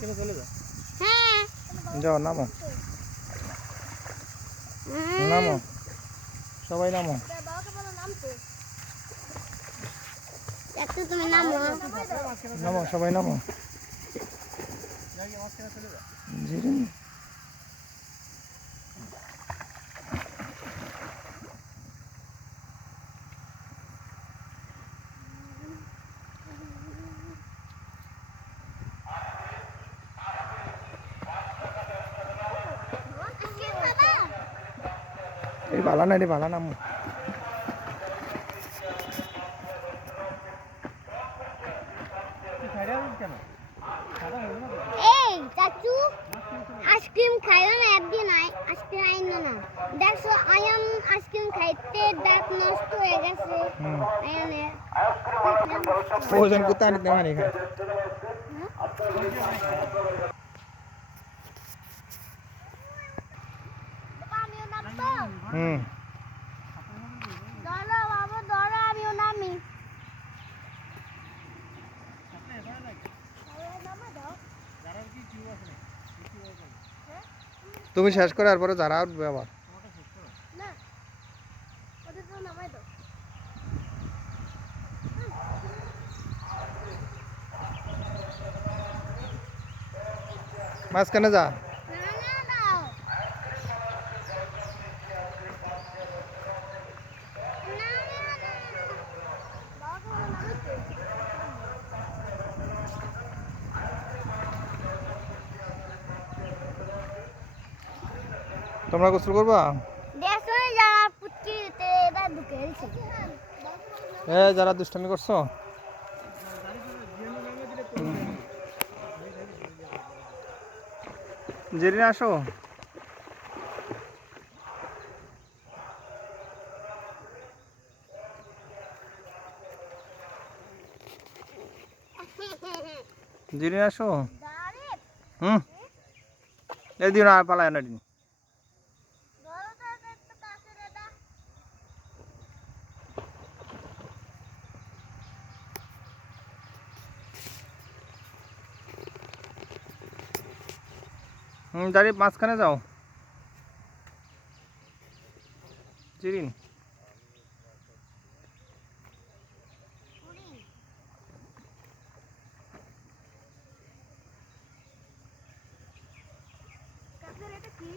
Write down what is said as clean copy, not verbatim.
হ্যাঁ যাও নামো নামো সবাই নামো একটু তুমি নামো নামো সবাই নামো জিরিন এই বালা নাই রে বালা নামো এই চাচু আইসক্রিম খাইও না একদিন আইসক্রিম আইনো না দেখছো আয়ান আইসক্রিম খাইতে দাঁত নষ্ট হয়ে গেছে আয়ানের ওজন কোথা আনিতে মানে খায় আমিও নামতো হুম ধরো বাবা ধরো আমিও নামি তুমি শেষ করে তারপরে যারা উঠবে আবার না ওদের তো নামাই দাও মাঝখানে যা না না না তোমরা গোসল করবা দেখো যারা পুচকিতে এবার ঢুকে গেছে যারা দুষ্টামি করছো জেরিনা আসো জেরিনা আসো হুম এই দিন আর পালায় না দিন দাঁড়িয়ে মাঝখানে যাও জিরিন এটা কি